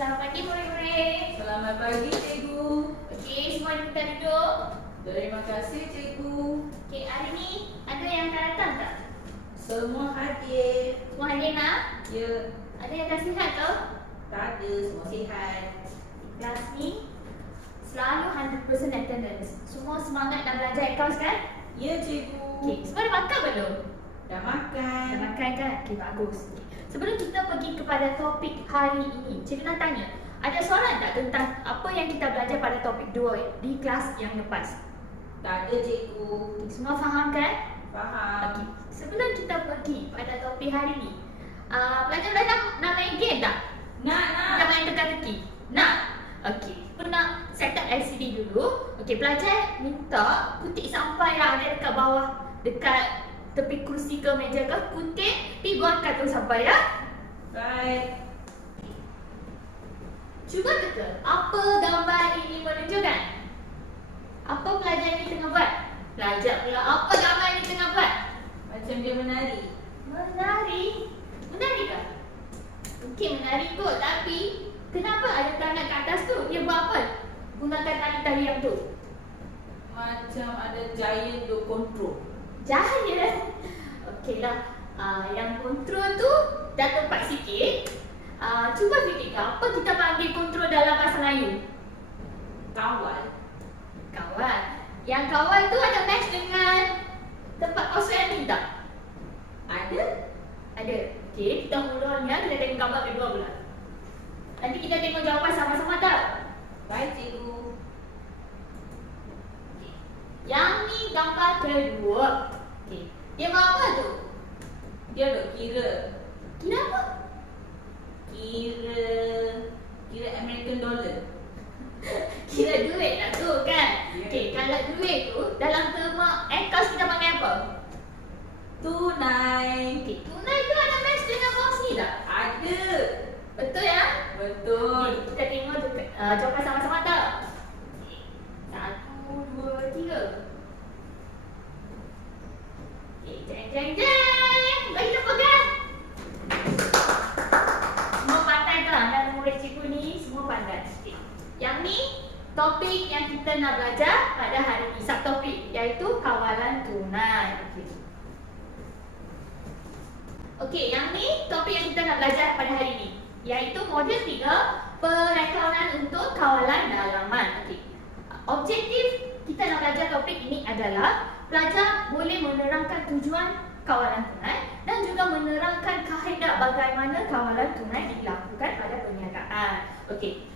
Selamat pagi murid-murid. Selamat pagi cikgu. Okey, semua kita duduk. Terima kasih cikgu. Okey, hari ni ada yang akan datang tak? Semua hadir. Semua hadir nak? Ya, Ada yang dah sihat ke? tak ada, semua sihat. Kelas ni selalu 100% attendance. Semua semangat nak belajar accounts kan? Ya cikgu. Okey, semua dah makan belum? Dah makan. Dah makan kan? Okey, bagus. Okay. Sebelum kita pergi kepada topik hari ini, cikgu nak tanya, ada soalan tak tentang apa yang kita belajar pada topik 2 di kelas yang lepas? Tak ada cikgu. Okay, semua faham kan? Faham. Okey, sebelum kita pergi pada topik hari ni, pelajar-pelajar nak main game tak? Nak. Kita main teka-teki? Nak? Okey, kita nak set up LCD dulu. Okey, pelajar minta kutip sampah yang ada dekat bawah, dekat tepi kerusi ke meja ke, kutip, pergi buangkan tu sampah ya. Baik. Cuba teka, apa gambar ini menunjukkan? Apa pelajar ni tengah buat? Pelajar pula, apa gambar ni tengah buat? Macam dia menari. Menari? Menari ke? Mungkin menari kot, tapi kenapa ada tangan kat atas tu? Dia buat apa? Gunakan tali-talian tu. Macam ada giant duk control. Jahaya. Okeylah, yang kontrol tu dah tepat sikit. Cuba fikirkan, apa kita panggil kontrol dalam bahasa Melayu? Kawal. Kawal. Yang kawal tu ada match dengan tempat kosong ni tak? Ada? Ada. Okey, kita mulanya kita tengok gambar kedua pula. Nanti kita tengok jawapan sama-sama tak? Baik cikgu. Okey. Yang ni gambar kedua. Okey. Dia buat apa tu? Dia duk kira. Kira apa? Kira American dollar. Kira duit lah tu kan? Ya. Okey, kalau duit tu dalam terma accounts kita panggil apa? Tunai. Okey, tunai tu ada match dengan kongsi tak? Ada. Betul ya? Betul. Okey, kita tengok jawapan sama-sama tak? Okey. 1, 2, 3. Okey, jeng. Bagi tepuk tangan. Semua pandai tak? Dan murid cikgu ni semua pandai. Okey. Yang ni topik yang kita nak belajar pada hari ini, subtopik, iaitu kawalan tunai. Okey. Okey, yang ni topik yang kita nak belajar pada hari ini, iaitu modul 3, perakaunan untuk kawalan dalaman. Okey. Objektif kita nak belajar topik ini adalah pelajar boleh menerangkan tujuan kawalan tunai dan juga menerangkan kaedah bagaimana kawalan tunai dilakukan pada perniagaan. Okey.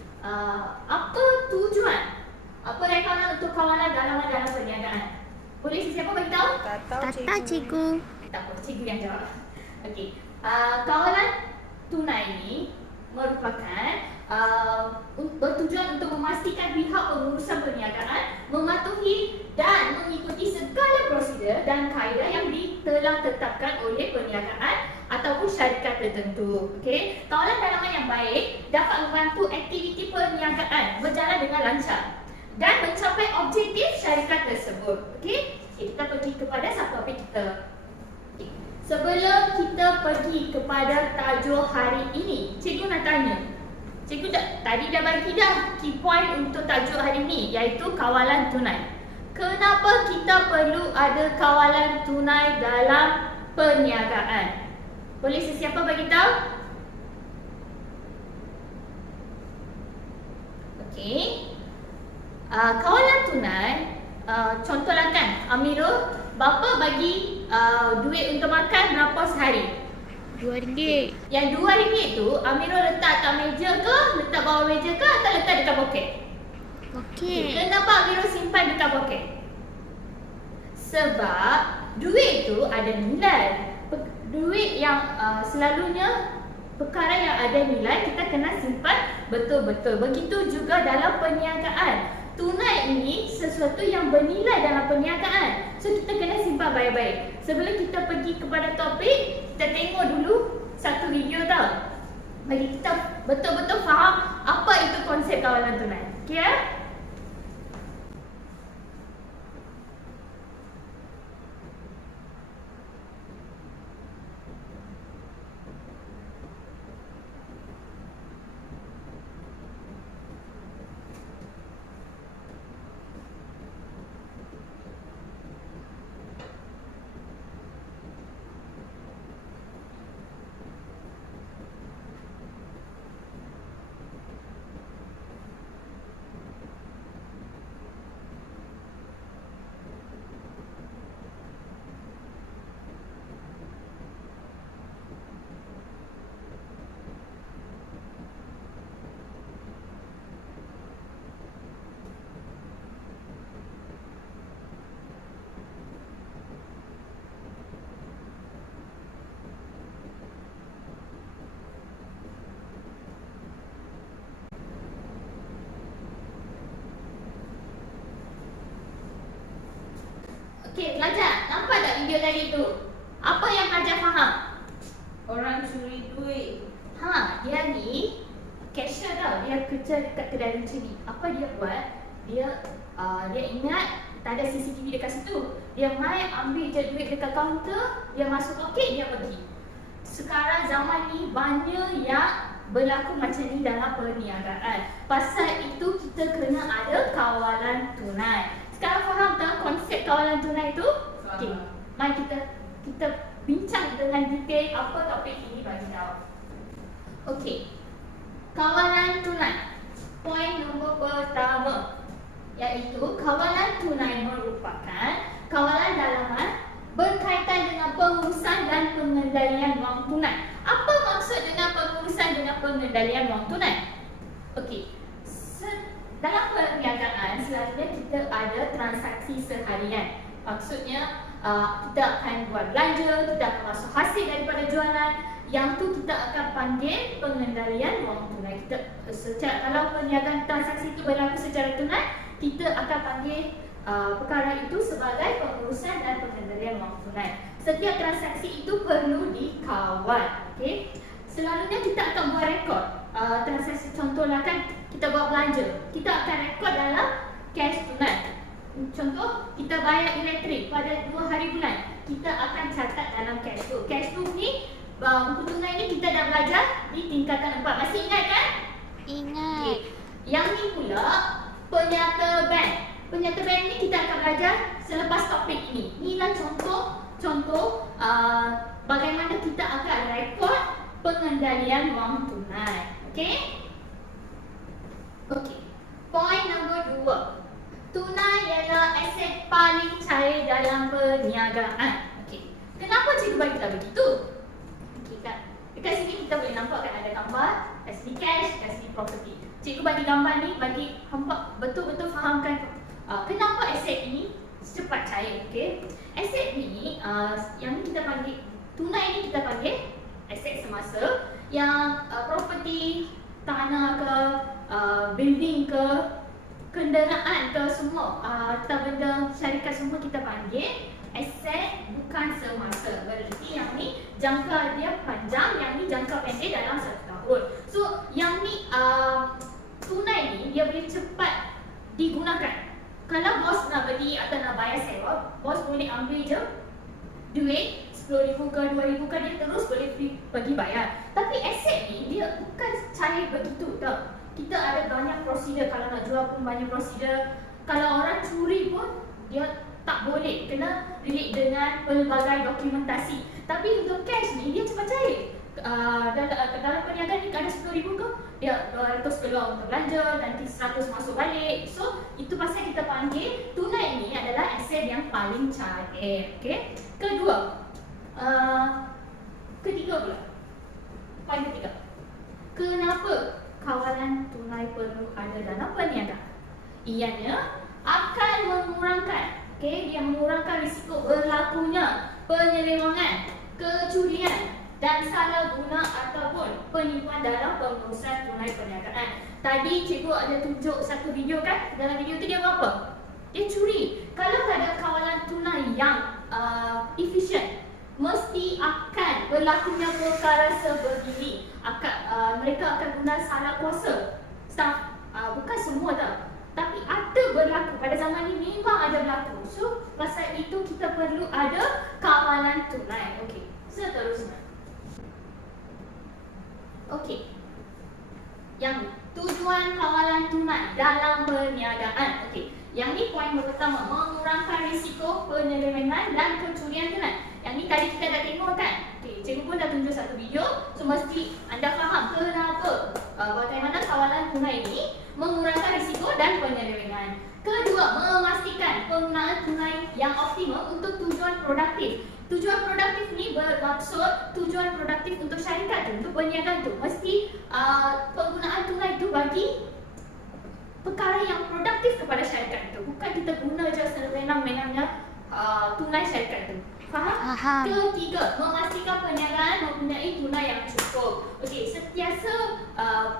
Apa tujuan? Apa perakaunan untuk kawalan dalaman dalam perniagaan? Boleh sesiapa bagi tahu? Tak tahu cikgu. Tak apa, cikgu yang jawab. Okey. Kawalan tunai ini merupakan bertujuan untuk memastikan pihak pengurusan perniagaan mematuhi dan mengikuti segala prosedur dan kaedah yang telah ditetapkan oleh perniagaan ataupun syarikat tertentu. Okey. Kawalan dalaman yang baik dapat membantu aktiviti perniagaan berjalan dengan lancar dan mencapai objektif syarikat tersebut. Okey. Kita pergi kepada subtopik kita. Okay. Sebelum kita pergi kepada tajuk hari ini, cikgu nak tanya. Cikgu tadi dah bagi dah key point untuk tajuk hari ini, iaitu kawalan tunai. Kenapa kita perlu ada kawalan tunai dalam perniagaan? Boleh sesiapa bagi tahu? Okey. Kawalan tunai, contohlah kan, Amirul, bapa bagi duit untuk makan berapa sehari? RM2. Yang RM2 tu Amirul letak atas meja ke, letak bawah meja ke, atau letak dekat poket? Okey. Kenapa Amirul simpan dekat poket? Sebab duit tu ada nilai. Duit yang selalunya perkara yang ada nilai kita kena simpan betul-betul. Begitu juga dalam perniagaan. Tunai ini sesuatu yang bernilai dalam perniagaan. So kita kena simpan baik-baik. Sebelum kita pergi kepada topik, kita tengok dulu satu video tau, bagi kita betul-betul faham apa itu konsep kawalan tunai. Okey ya? Okey, pelajar, nampak tak video tadi tu? Apa yang pelajar faham? Orang curi duit. Dia ni cashier tau. Dia kerja dekat kedai mencuri. Apa dia buat? Dia ingat tak ada CCTV dekat situ. Dia main ambil je duit dekat kaunter, dia masuk poket, dia pergi. Sekarang zaman ni banyak yang berlaku macam ni dalam perniagaan. Pasal itu kita kena ada kawalan tunai. Sekarang faham tak konsep kawalan tunai tu? Okey. Mari kita bincang dengan detail apa topik ini bagi tahu. Okey. Kawalan tunai. Poin nombor pertama iaitu kawalan tunai merupakan kawalan dalaman berkaitan dengan pengurusan dan pengendalian wang tunai. Apa maksud dengan pengurusan dengan pengendalian wang tunai? Okey. Dalam perniagaan selalunya kita ada transaksi seharian. Maksudnya kita akan buat belanja, kita akan masuk hasil daripada jualan. Yang tu kita akan panggil pengendalian wang tunai. Kalau perniagaan transaksi itu berlaku secara tunai, kita akan panggil perkara itu sebagai pengurusan dan pengendalian wang tunai. Setiap transaksi itu perlu dikawal. Okay? Selalunya kita akan buat rekod transaksi. Contohlah kan, kita buat belanja, kita akan rekod dalam cash tunai. Contoh, kita bayar elektrik pada 2 hari bulan, kita akan catat dalam cash book. Cash book ni, buku tunai ni kita dah belajar di tingkatan 4. Masih ingat kan? Ingat. Okay. Yang ni pula penyata bank. Penyata bank ni kita akan belajar selepas topik ini. Inilah contoh bagaimana kita akan rekod pengendalian wang tunai. Okey? Okey. Poin nombor 2. Tunai ialah aset paling cair dalam perniagaan. Okey. Kenapa cikgu bagi tahu begitu? Okey kan. Dekat sini kita boleh nampak kan ada gambar, kat sini cash, kat sini property. Cikgu bagi gambar ni bagi hampa betul-betul fahamkan kenapa aset ini secepat cair. Okey. Aset ni yang ni kita panggil tunai ni kita panggil aset semasa, yang property, tanah ke, building ke, kenderaan ke, semua atau benda syarikat semua kita panggil aset bukan semasa. Berarti yang ni jangka dia panjang, yang ni jangka pendek dalam 1 tahun. So yang ni tunai ni dia boleh cepat digunakan. Kalau bos nak beli atau nak bayar sewa, bos boleh ambil je duit 10,000 ke 2,000 ke, dia terus boleh pergi bayar. Tapi aset ni dia bukan cair begitu tau. Kita ada banyak prosedur. Kalau nak jual pun banyak prosedur. Kalau orang curi pun dia tak boleh, kena relate dengan pelbagai dokumentasi. Tapi untuk cash ni dia cepat cair. Dalam perniagaan ni ada 10,000 ke, dia 200 keluar untuk belanja, nanti 100 masuk balik. So itu pasal kita panggil tunai ni adalah aset yang paling cair. Okay? Ketiga pula. Poin ketiga. Kenapa kawalan tunai perlu ada dalam perniagaan? Ianya akan mengurangkan, dia mengurangkan risiko berlakunya penyelewengan, kecurian dan salah guna ataupun penipuan dalam pengurusan tunai perniagaan. Tadi cikgu ada tunjuk satu video kan? Dalam video tu dia buat apa? Dia curi. Kalau tak ada kawalan tunai yang efisien, mesti akan berlakunya perkara sebegini. Mereka akan guna salah kuasa staff. Bukan semua tau, tapi ada berlaku. Pada zaman ni memang ada berlaku. So pasal itu kita perlu ada kawalan tunai. Okey, seterusnya. Okey, yang tujuan kawalan tunai dalam perniagaan. Okey, yang ni poin pertama, mengurangkan risiko penyelewengan dan kecurian tunai. Yang ni tadi kita dah tengok kan? Okay, cikgu pun dah tunjuk satu video. So mesti anda faham kenapa bagaimana kawalan tunai ini mengurangkan risiko dan penyelewengan. Kedua, memastikan penggunaan tunai yang optimal untuk tujuan produktif. Tujuan produktif ni bermaksud tujuan produktif untuk syarikat tu, untuk perniagaan tu. Mesti penggunaan tunai tu bagi perkara yang produktif kepada syarikat tu. Bukan kita guna je sewenang-wenangnya tunai syarikat tu. Faham? Faham. Ketiga, memastikan perniagaan mempunyai tunai yang cukup. Okey, setiasa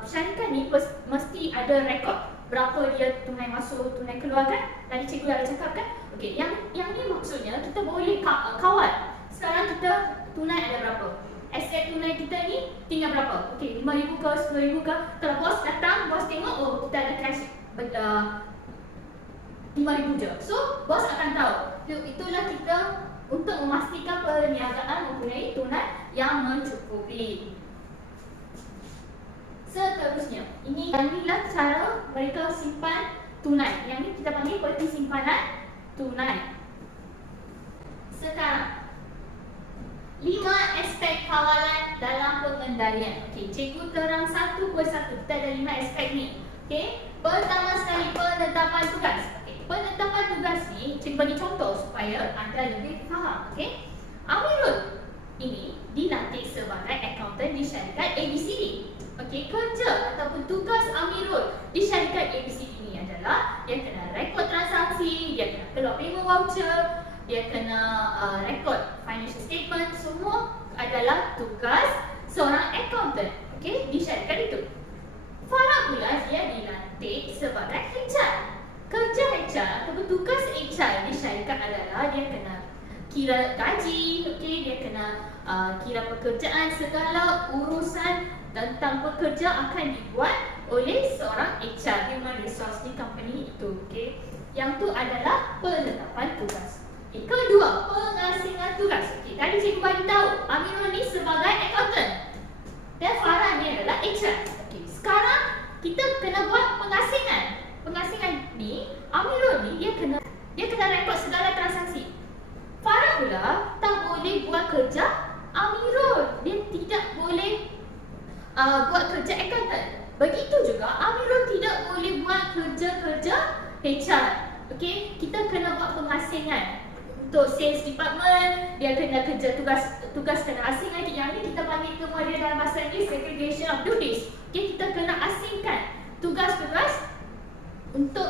syarikat ni mesti ada rekod berapa dia tunai masuk, tunai keluar kan? Tadi cikgu dah cakap kan? Okey, yang ni maksudnya kita boleh kawal. Sekarang kita tunai ada berapa? Aset tunai kita ni tinggal berapa? Okey, 5,000 ke 10,000 ke? Kalau bos datang, bos tengok, oh kita ada cash 5,000 je. So, bos akan tahu. Itulah kita untuk memastikan perniagaan mempunyai tunai yang mencukupi. Seterusnya, inilah cara mereka simpan tunai. Yang ni kita panggil peti simpanan tunai. Sekarang, 5 aspek kawalan dalam pengendalian. Okey, cikgu terang satu persatu. Kita ada 5 aspek ni. Okey, pertama sekali penetapan tugas. Okey, penetapan tugas ni cikgu bagi contoh supaya anda lebih faham. Okey, Amirul ini dilantik sebagai akauntan di syarikat ABCD. Okey, kerja ataupun tugas Amirul di syarikat ABCD ini adalah dia kena rekod transaksi, dia kena keluar payment voucher, dia kena rekod financial statement. Semua adalah tugas seorang accountant, okey, di syarikat itu. Farah pula dia dilantik sebagai HR. Kerja HR ataupun tugas HR di syarikat adalah dia kena kira gaji, okey, dia kena kira pekerjaan, segala urusan tentang pekerja akan dibuat oleh seorang HR, human resource di company itu, okey. Yang tu adalah penetapan tugas. Okay, kedua, pengasingan tugas. Okey, tadi cikgu bagi tahu Amirul ni sebagai accountant dan Farah ni adalah HR. Okey, sekarang kita kena buat pengasingan. Pengasingan ni Amirul ni dia kena rekod segala transaksi. Farah pula tak boleh buat kerja Amirul. Dia tidak boleh buat kerja accountant. Begitu juga Amirul tidak boleh buat kerja-kerja HR. Okey, kita kena buat pengasingan. Untuk sales department, dia kena kerja tugas kena asingkan. Yang ni kita panggil kemudian dalam bahasa Inggeris segregation of duties. Okey, kita kena asingkan tugas-tugas untuk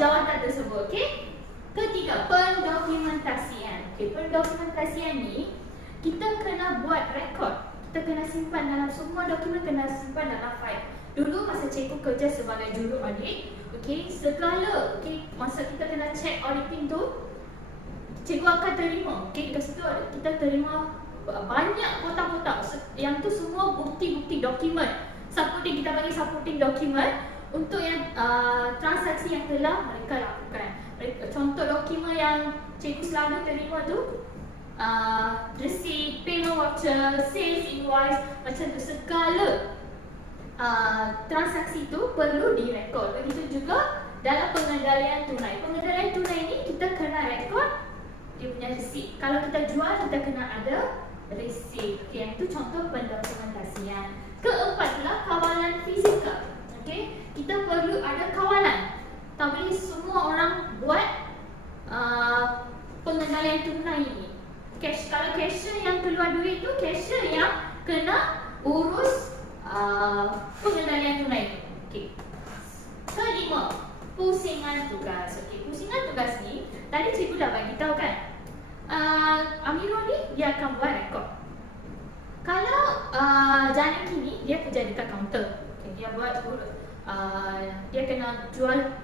jawatan tersebut. Okey. Ketiga, pendokumentasian. Okey, pendokumentasian ni kita kena buat rekod. Kita kena simpan dalam semua dokumen, kena simpan dalam fail. Dulu masa cikgu kerja sebagai juru audit, okey, segala masa kita kena check auditing tu, cikgu akan terima. Okey, kat situ kita terima banyak kotak-kotak. Yang tu semua bukti-bukti dokumen. Supporting, kita panggil supporting dokumen untuk yang transaksi yang telah mereka lakukan. Contoh dokumen yang cikgu selalu terima tu receipt, payment voucher, sales invoice, macam tu segala transaksi tu perlu direkod. Begitu juga dalam pengendalian tunai. Pengendalian tunai ni kita kena rekod dia punya receipt. Kalau kita jual, kita kena ada receipt. Okay, yang tu contoh pendokumentasian. Keempat pula kawalan fizikal. Okay, kita perlu ada kawalan. Tak boleh semua orang buat pengendalian tunai ini. Kalau cashier yang keluar duit tu, cashier yang kena urus pengendalian tunai. Okey. Kelima, pusingan tugas. Okey, pusingan tugas ni tadi cikgu dah bagi tahu kan. Amirul ni dia akan buat rekod. Kalau Janaki ni dia kerja dekat kaunter. Okey, dia buat dia kena jual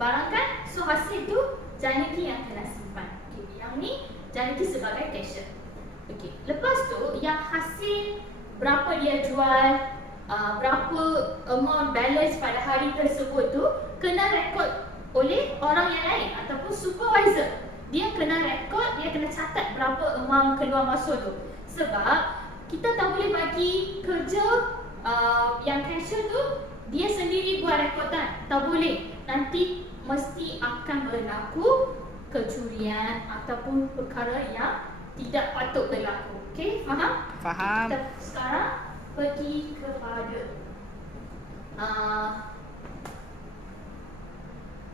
barang kan. So hasil tu Janaki yang kena simpan. Okey, yang ni Janaki sebagai cashier. Okey, lepas tu yang hasil berapa dia jual, berapa amount balance pada hari tersebut tu kena rekod oleh orang yang lain ataupun supervisor. Dia kena rekod, dia kena catat berapa amount keluar masuk tu. Sebab kita tak boleh bagi kerja yang cashier tu dia sendiri buat rekodan. Tak boleh. Nanti mesti akan berlaku kecurian ataupun perkara yang tidak patut berlaku. Okey, faham? Faham. Kita sekarang pergi kepada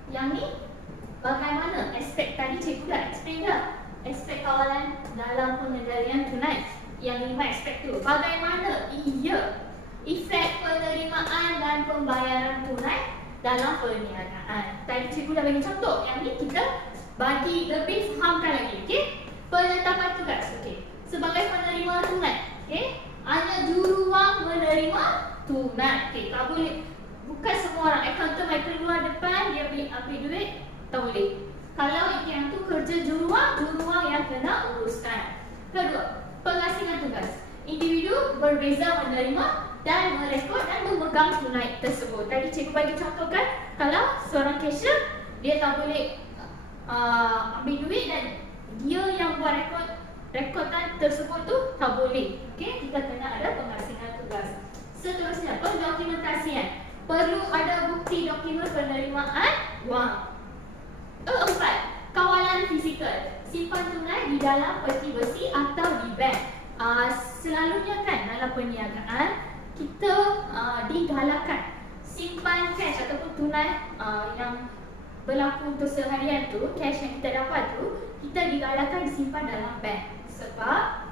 yang ni. Bagaimana aspek tadi cikgu dah explain dah. Aspek kawalan dalam pengendalian tunai. Yang 5 aspek tu. Bagaimana efek penerimaan dan pembayaran tunai dalam perniagaan. Tadi cikgu dah bagi contoh. Yang ni kita bagi lebih fahamkan lagi. Okey? Penetapan tugas. Okey. Sebagai penerima tunai. Okey? Hanya juruwang menerima tunai. Okey, tak boleh bukan semua orang. Accountant mai keluar depan, dia ambil duit, tak boleh. Kalau yang tu kerja juruang yang kena uruskan. Kedua, pengasingan tugas. Individu berbeza menerima dan merekod dan memegang tunai tersebut. Tadi cikgu bagi contoh kan, kalau seorang cashier, dia tak boleh ambil duit dan dia yang buat rekodan tersebut tu tak boleh. Okey, kita kena ada pengasingan tugas. Seterusnya, pendokumentasian. Perlu ada bukti dokumen penerimaan wang. Keempat, kawalan fizikal. Simpan tunai di dalam peti besi atau di bank. Selalunya kan dalam perniagaan kita digalakkan simpan cash ataupun tunai yang berlaku untuk seharian tu, cash yang kita dapat tu, kita digalakkan disimpan dalam bank. Sebab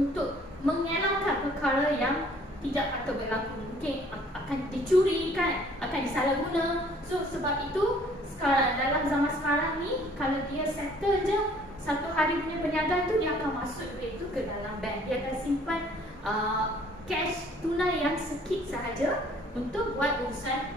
untuk mengelakkan perkara yang tidak patut berlaku. Mungkin akan dicuri kan, akan disalahguna. So sebab itu sekarang, dalam zaman sekarang ni, kalau dia settle je satu hari punya perniagaan tu, dia akan masuk duit tu ke dalam bank. Dia akan simpan cash tunai yang sikit sahaja untuk buat urusan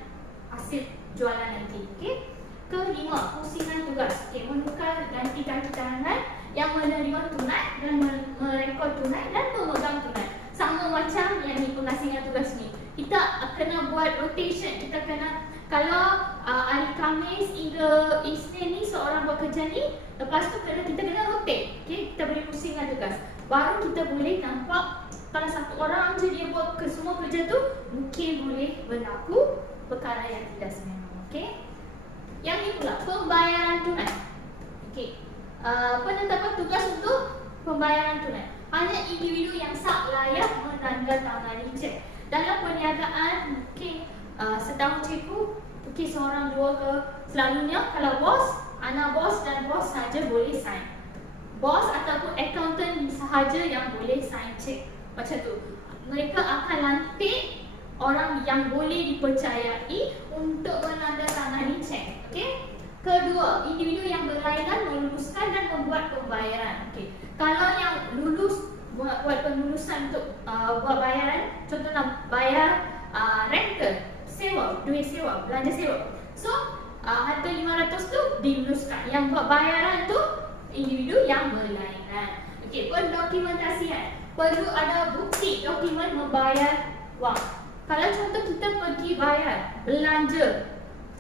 hasil jualan nanti. Okey. Kelima, pusingan tugas. Okey, menukar ganti kaki tangan yang menerima tunai dan merekod tunai dan memegang tunai. Sama macam yang ni pengasingan tugas ni. Kita kena buat rotation. Kita kena, kalau hari Khamis hingga Isnin ni seorang buat kerja ni, lepas tu kita kena rotate. Okay? Kita boleh pusingkan tugas. Baru kita boleh nampak kalau satu orang je dia buat semua kerja tu, mungkin boleh berlaku perkara yang tidak semena. Okay? Yang ni pula, pembayaran tunai. Okay. Penetapan tugas untuk pembayaran tunai. Hanya individu yang sah layak menandatangani cek. Dalam perniagaan, mungkin setahu cikgu, mungkin seorang dua ke, selalunya kalau bos, anak bos dan bos sahaja boleh sign. Bos ataupun accountant sahaja yang boleh sign cek. Macam tu. Mereka akan lantik orang yang boleh dipercayai untuk menandatangani cek. Okey? Kedua, individu yang berlainan meluluskan dan membuat pembayaran. Okey. Kalau yang lulus buat penlulusan untuk buat bayaran, contohnya bayar rental, sewa, duit sewa, belanja sewa. So, harga 500 tu diluluskan. Yang buat bayaran tu individu yang berlainan. Okey, pendokumentasian. Perlu ada bukti dokumen membayar wang. Kalau contoh kita pergi bayar belanja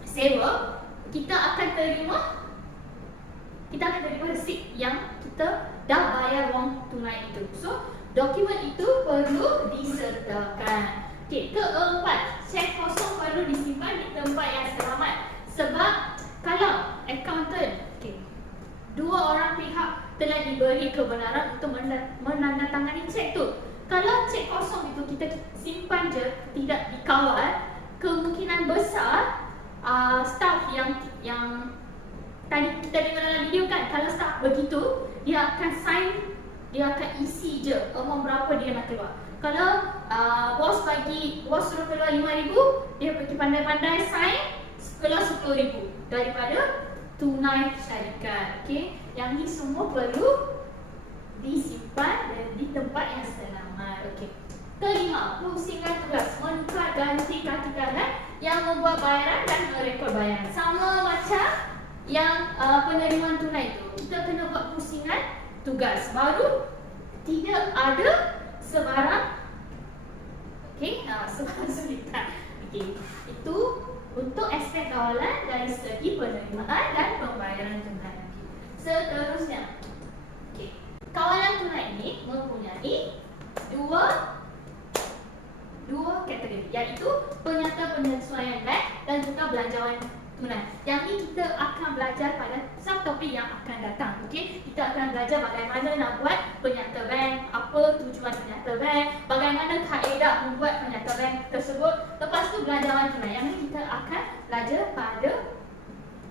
sewa, kita akan terima resit yang kita dah bayar wang tunai itu. So, dokumen itu perlu disertakan. Okey, keempat, cek kosong perlu disimpan di tempat yang selamat. Sebab kalau accountant, dua orang pihak telah diberi kebenaran untuk menandatangani cek tu. Kalau cek kosong itu kita simpan je, tidak dikawal, kemungkinan besar staff yang tadi kita dengar dalam video kan, kalau staff begitu, dia akan sign, dia akan isi je amount berapa dia nak keluar. Kalau bos suruh keluar 5,000, dia pergi pandai-pandai sign keluar 10,000 daripada tunai syarikat. Okey, yang ni semua perlu disimpan dan di tempat yang selamat. Okey. Kelima, pusingan tugas, menukar ganti kaki tangan yang membuat bayaran dan merekod bayaran. Sama macam yang penerimaan tunai itu, kita kena buat pusingan tugas. Baru tidak ada sebarang sebarang sulitan. Okey. Itu untuk aspek kawalan dari segi penerimaan dan pembayaran tunai. Seterusnya, kawalan tunai ini mempunyai dua kategori, iaitu penyata penyesuaian bank dan juga belanjawan tunai. Yang ini kita akan belajar pada subtopik yang akan datang. Okey, kita akan belajar bagaimana nak buat penyata bank, apa tujuan penyata bank, bagaimana kaedah membuat penyata bank tersebut. Lepas tu belanjawan tunai. Yang ini kita akan belajar pada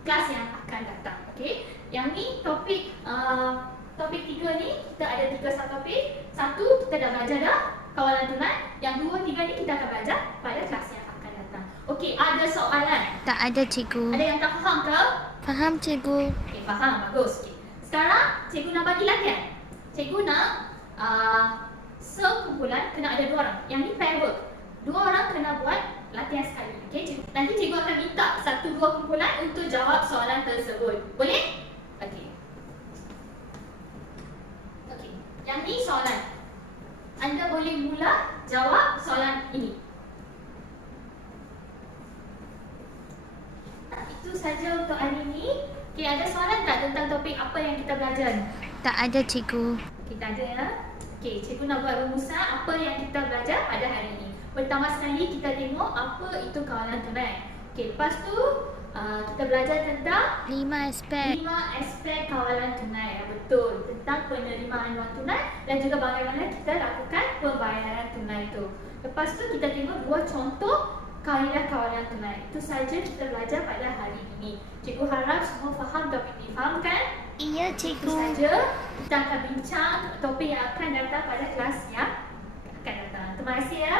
kelas yang akan datang. Okey, yang ni topik topik 3 ni kita ada 3 subtopik. 1 kita dah belajar dah kawalan tunai. Yang 2, 3 ni kita akan belajar pada kelas yang akan datang. Okey, ada soalan? Tak ada, cikgu. Ada yang tak faham ke? Faham, cikgu. Okey, faham. Bagus. Okey. Sekarang cikgu nak bagi latihan. Cikgu nak sekumpulan kena ada 2 orang. Yang ni pair work. Dua orang kena buat latihan sekali. Okey, nanti cikgu akan minta 1-2 kumpulan untuk jawab soalan tersebut. Boleh? Okey. Okey. Yang ni soalan. Anda boleh mula jawab soalan ini. Itu saja untuk hari ini. Okey, ada soalan tak tentang topik apa yang kita belajar? Tak ada cikgu. Kita ada ya. Okey, cikgu nak buat rumusan apa yang kita belajar pada hari ini. Pertama sekali kita tengok apa itu kawalan tunai. Okey, lepas tu kita belajar tentang 5 aspek. 5 aspek kawalan tunai. Betul, tentang penerimaan wang tunai dan juga bagaimana kita lakukan pembayaran tunai itu. Lepas tu kita tengok 2 contoh kaedah kawalan tunai. Itu saja kita belajar pada hari ini. Cikgu harap semua faham topik ini. Faham kan? Iya Itu cikgu. saja. Kita akan bincang topik yang akan datang pada kelas yang akan datang. Terima kasih ya.